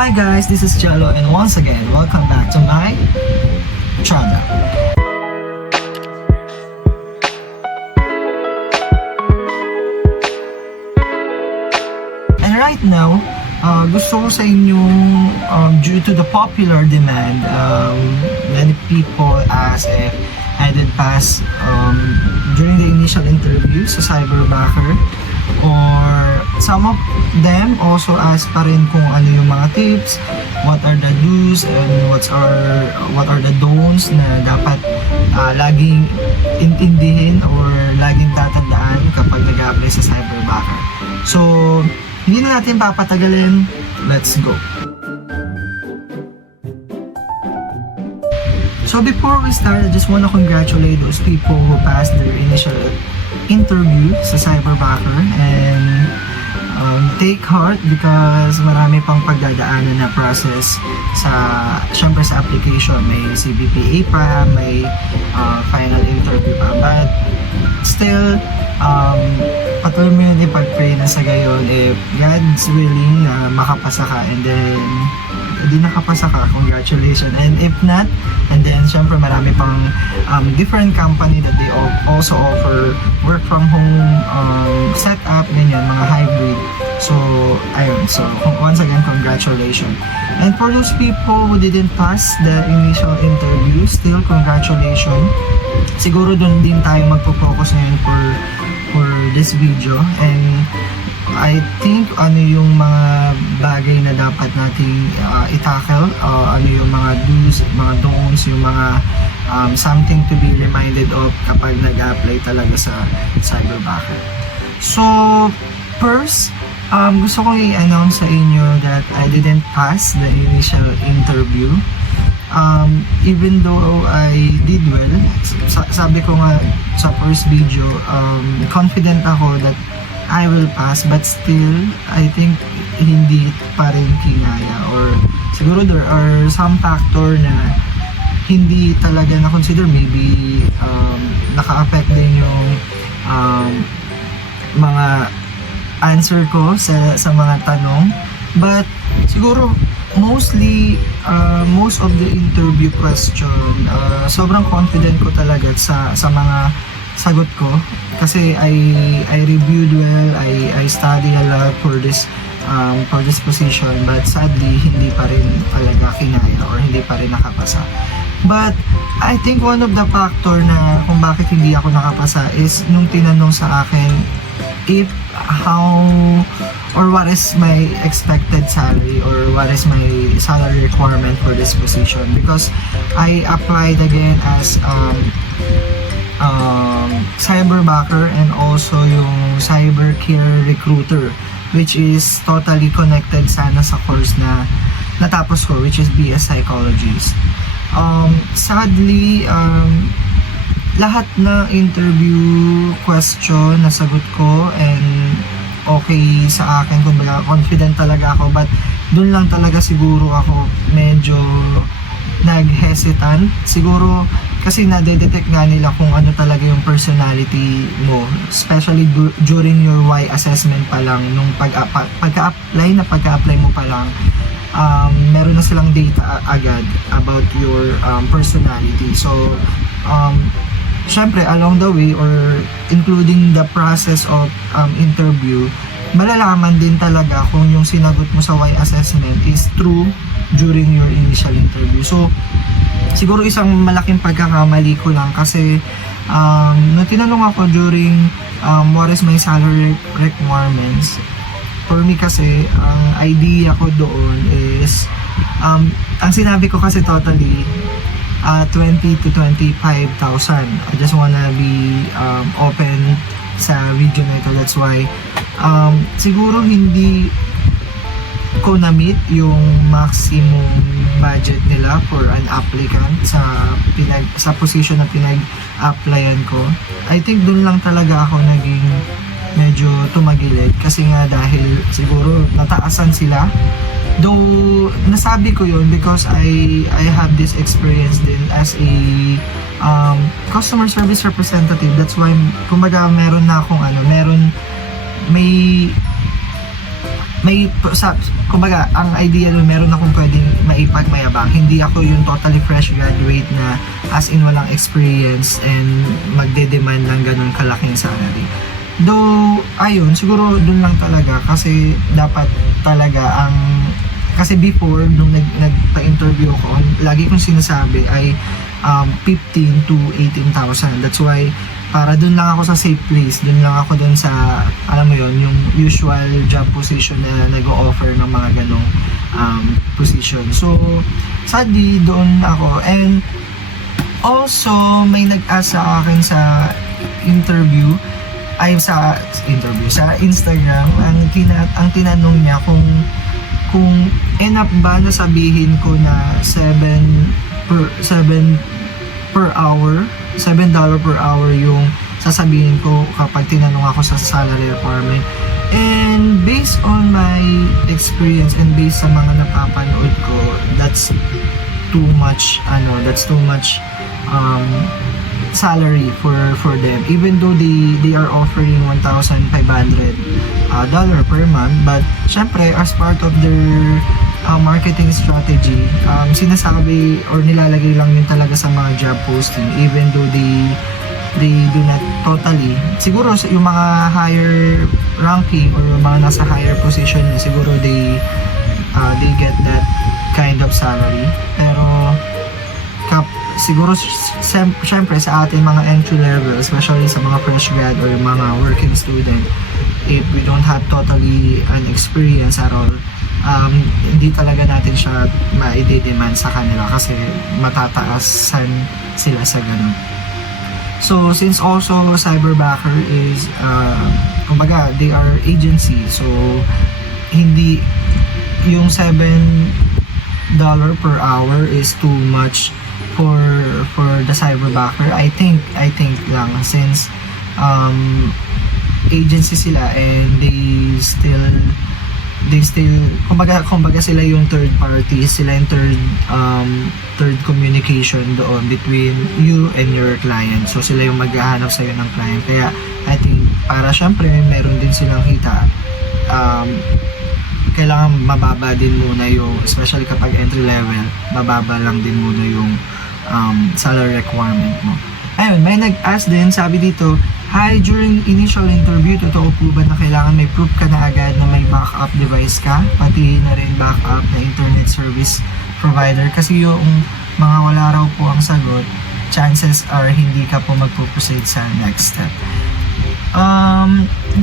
Hi guys, this is Jello and once again, welcome back to my channel. And right now, gusto ko sa inyong, due to the popular demand, many people ask if I did pass during the initial interview sa Cyberbacker, or some of them also ask pa rin kung ano yung mga tips, what are the do's and what are the don'ts na dapat laging intindihin or laging tatandaan kapag nag-apply sa Cyberbacker. So, hindi na natin papatagalin, let's go! So before we start, I just want to congratulate those people who passed their initial interview sa Cyberbacker and take heart because marami pang pagdadaanan na process syempre sa application. May CBPA pa, may final interview pa, but still patuloy mo yun ipag-pray na sa gayon if God's willing na makapasa ka, and then hindi nakapasa ka, congratulations. And if not, and then syempre marami pang different company that they also offer work from home setup, ganyan, mga hybrid. So ayun, so once again, congratulations. And for those people who didn't pass the initial interview, still congratulations. Siguro doon din tayo magpo-focus ngayon for this video, and I think ano yung mga bagay na dapat nating i-tackle, ano yung mga do's, mga don'ts, yung mga something to be reminded of kapag nag-apply talaga sa Cyberbacker. So first, gusto ko i-announce sa inyo that I didn't pass the initial interview. Even though I did well, sabi ko nga sa first video, confident ako that I will pass, but still, I think hindi pa rin kinaya, or siguro there are some factor na hindi talaga na-consider. Maybe naka-affect din yung mga answer ko sa mga tanong, but siguro mostly most of the interview question, sobrang confident ko talaga sa mga sagot ko kasi I reviewed well, I studied a lot for this position, but sadly hindi pa rin talaga kinaya or hindi pa rin nakapasa. But I think one of the factor na kung bakit hindi ako nakapasa is nung tinanong sa akin if how or what is my expected salary or what is my salary requirement for this position, because I applied again as Cyberbacker and also yung Cyber Care Recruiter, which is totally connected sana sa course na natapos ko, which is BS Psychologist. Sadly, lahat na interview question nasagot ko and okay sa akin, kumbaga confident talaga ako, but dun lang talaga siguro ako medyo nag-hesitant siguro kasi nade-detect nga nila kung ano talaga yung personality mo, especially during your Y assessment pa lang, nung pagka-apply mo pa lang, meron na silang data agad about your personality. So syempre along the way or including the process of interview, malalaman din talaga kung yung sinagot mo sa Y assessment is true during your initial interview. So siguro isang malaking pagkakamali ko lang kasi nung tinanong ako during what is my salary requirements, for me kasi ang idea ko doon is ang sinabi ko kasi totally 20 to 25,000. I just wanna be open sa video na ito. That's why siguro hindi ko na-meet yung maximum budget nila for an applicant sa position na pinag-applyan ko. I think doon lang talaga ako naging medyo tumagilid kasi nga dahil siguro nataasan sila. Though nasabi ko yun because I have this experience din as a customer service representative. That's why kumbaga meron na akong may kumbaga, ang idea doon, meron akong pwedeng maipagmayabang. Hindi ako yung totally fresh graduate na as in walang experience and magde-demand ng ganun kalaking salary. Though, ayun, siguro doon lang talaga kasi dapat talaga kasi before, nung nagpa-interview ko, lagi kong sinasabi ay 15 to 18,000. That's why para dun lang ako sa safe place, dun lang ako dun sa, alam mo yon, yung usual job position na nag-o-offer ng mga ganong position. So, sadly, doon ako. And also, may nag-ask sa akin sa interview, sa Instagram, ang tinanong niya kung enough ba na sabihin ko na $7 per hour yung sasabihin ko kapag tinanong ako sa salary requirement. And based on my experience and based sa mga napapanood ko, that's too much salary for them, even though they are offering $1,500 per month. But syempre, as part of their marketing strategy, sinasabi or nilalagay lang yun talaga sa mga job posting, even though they do not totally, siguro yung mga higher ranking or yung mga nasa higher position na siguro they get that kind of salary. Pero siguro syempre sa ating mga entry level, especially sa mga fresh grad or mga working student, if we don't have totally an experience at all, hindi talaga natin siya ma-i-demand sa kanila kasi matataasan sila sa ganun. So since also Cyberbacker is kumbaga they are agency, so hindi yung $7 per hour is too much for the Cyberbacker. I think lang since agency sila and they still kumbaga sila yung third party, sila yung third communication doon between you and your client. So sila yung maghahanap sa'yo ng client. Kaya I think para syempre meron din silang kita, kailangan mababa din muna yung, especially kapag entry level, mababa lang din muna yung salary requirement mo. Ayun, may nag-ask din, sabi dito, hi, during initial interview, totoo po ba na kailangan may proof ka na agad na may backup device ka? Pati na rin backup na internet service provider? Kasi yung mga wala raw po ang sagot, chances are hindi ka po magpo-proceed sa next step.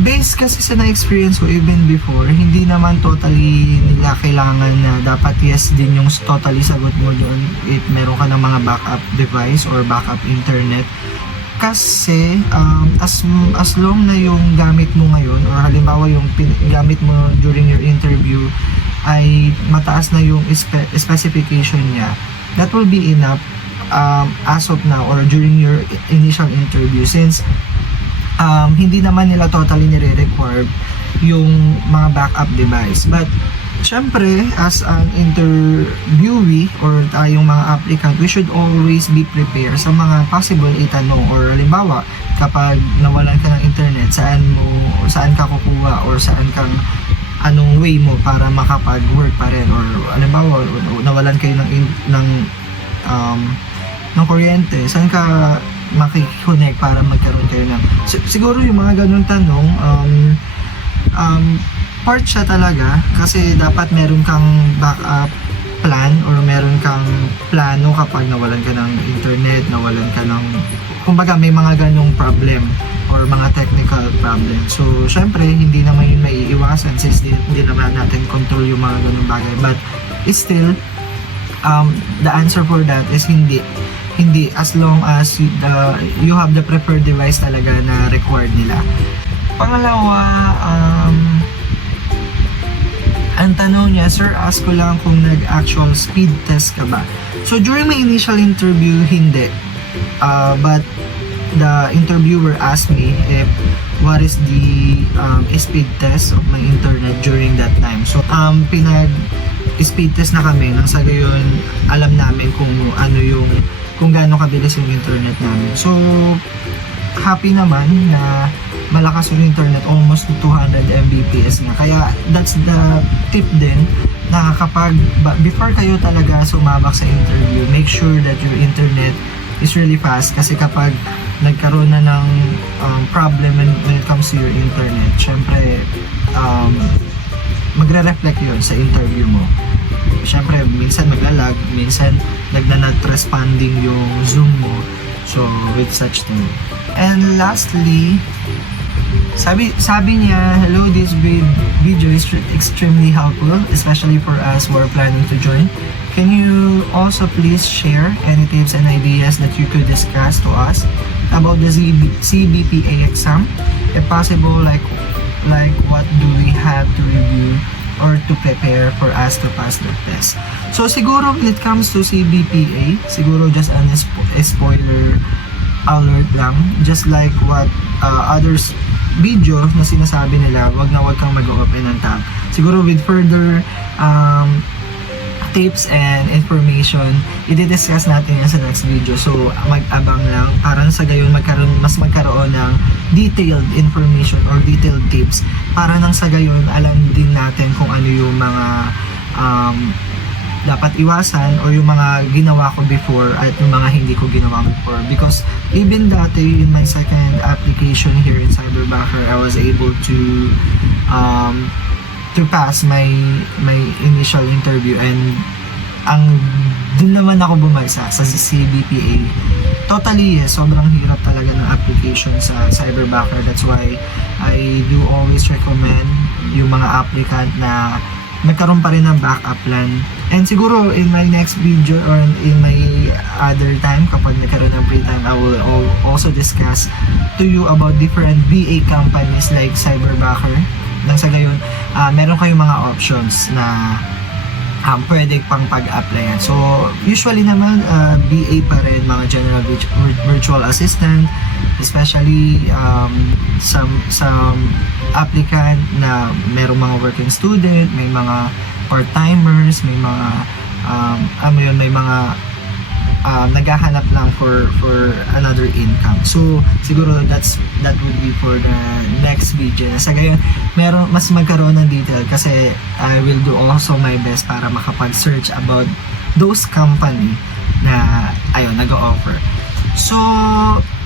Based kasi sa na-experience ko even before, hindi naman totally nila kailangan na dapat yes din yung totally sagot mo doon if meron ka ng mga backup device or backup internet. Kasi as long na yung gamit mo ngayon or halimbawa yung gamit mo during your interview ay mataas na yung specification niya, that will be enough as of now or during your initial interview, since hindi naman nila totally nire-require yung mga backup device. But syempre, as an interviewee or tayong mga applicant, we should always be prepared sa mga possible itanong, or halimbawa, kapag nawalan ka ng internet, saan ka kukuha or saan kang anong way mo para makapag-work pa rin, or halimbawa, nawalan kayo ng kuryente, saan ka makikonnect para magkaroon kayo ng siguro yung mga ganun tanong. Part siya talaga kasi dapat meron kang backup plan or meron kang plano kapag nawalan ka ng internet, nawalan ka ng, kumbaga may mga ganung problem or mga technical problem. So syempre hindi naman yun maiiwasan since hindi naman natin control yung mga ganung bagay, but still the answer for that is hindi, as long as you have the preferred device talaga na required nila. Pangalawa, ang tanong niya, sir, ask ko lang kung nag-actual speed test ka ba? So during my initial interview, hindi. But the interviewer asked me if what is the speed test of my internet during that time. So pinag-speed test na kami nang sa gayon alam namin kung gaano kabilis yung internet namin. So happy naman na malakas yung internet, almost 200 Mbps nga. Kaya that's the tip din na kapag before kayo talaga sumabak sa interview, make sure that your internet is really fast, kasi kapag nagkaroon na ng problem when it comes to your internet, syempre magre-reflect yun sa interview mo. Syempre minsan maglalag, minsan not responding yung Zoom mo, so with such thing. And lastly, sabi niya, hello, this video is extremely helpful, especially for us who are planning to join. Can you also please share any tips and ideas that you could discuss to us about the CBPA exam? If possible, like what do we have to review or to prepare for us to pass the test? So siguro when it comes to CBPA, siguro just a spoiler alert lang, just like what others video na sinasabi nila, wag kang mag-open ng tab. Siguro with further tips and information, i-discuss natin yan sa next video. So mag-abang lang para sa gayon mas magkaroon ng detailed information or detailed tips, para nang sa gayon alam din natin kung ano yung mga dapat iwasan or yung mga ginawa ko before at yung mga hindi ko ginawa before. Because even dati in my second application here in Cyberbacker, I was able to pass my initial interview, and dun naman ako bumagsak sa CBPA. Totally, sobrang hirap talaga ng application sa Cyberbacker. That's why I do always recommend yung mga applicant na nagkaroon pa rin ng backup plan. And siguro in my next video or in my other time, kapag nagkaroon ng free time, I will also discuss to you about different BA companies like Cyberbacker. Nang sa gayon, meron kayong mga options na pwede pang pag-applyan. So usually naman BA pa rin, mga general virtual assistant, especially some applicant na merong mga working student, may mga part-timers, may mga may mga naghahanap lang for another income. So siguro that would be for the next video. Sa gayon, mas magkaroon ng detail, kasi I will do also my best para makapag-search about those company na nag-o-offer. So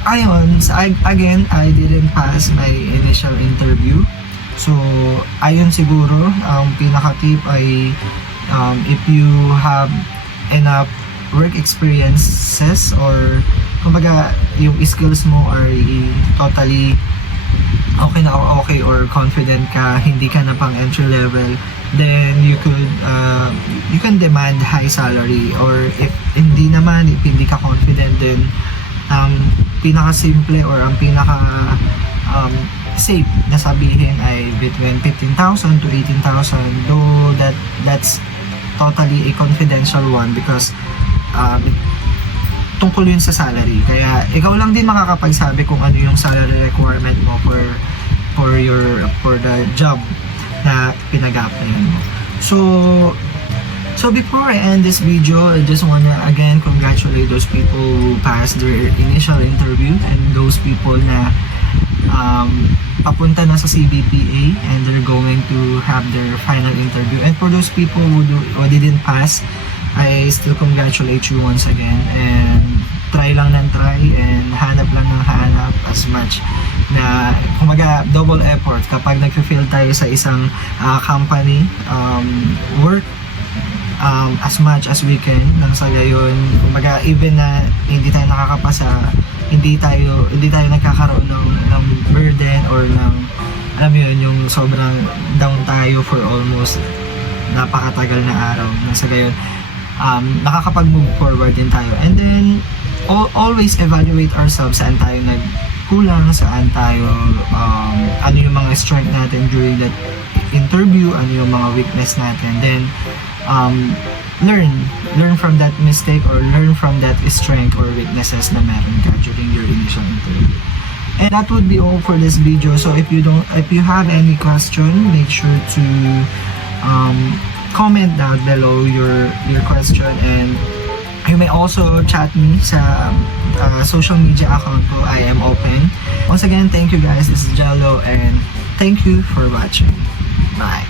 ayun, again, I didn't pass my initial interview. So ayun, siguro ang pinaka-tip ay if you have enough work experiences or kumbaga yung skills mo are totally okay or confident ka, hindi ka na pang entry level, then you can demand high salary. Or if hindi ka confident, then pinaka simple or ang pinaka safe na sabihin ay between 15,000 to 18,000, though that's totally a confidential one, because tungkol yun sa salary. Kaya ikaw lang din makakapagsabi kung ano yung salary requirement mo for the job na pinag-applyan mo. So before I end this video, I just wanna again congratulate those people who passed their initial interview, and those people na papunta na sa CBPA and they're going to have their final interview. And for those people who didn't pass, I still congratulate you once again, and try lang ng try and hanap lang ng hanap as much na kumaga double effort kapag nag-fail tayo sa isang company, work as much as we can nang sa gayon, kumaga even na hindi tayo nakakapasa, hindi tayo nagkakaroon ng burden or ng alam mo yun, yung sobrang down tayo for almost napakatagal na araw. Nang sa gayon, nakakapag-move forward din tayo. And then, always evaluate ourselves, saan tayo nagkulang, saan tayo, ano yung mga strength natin during that interview, ano yung mga weakness natin. Then, learn from that mistake or learn from that strength or weaknesses na meron ka during your initial interview. And that would be all for this video. So if you have any question, make sure to comment down below your question, and You may also chat me sa social media account ko. I am open. Once again, thank you guys. This is Jello and thank you for watching. Bye.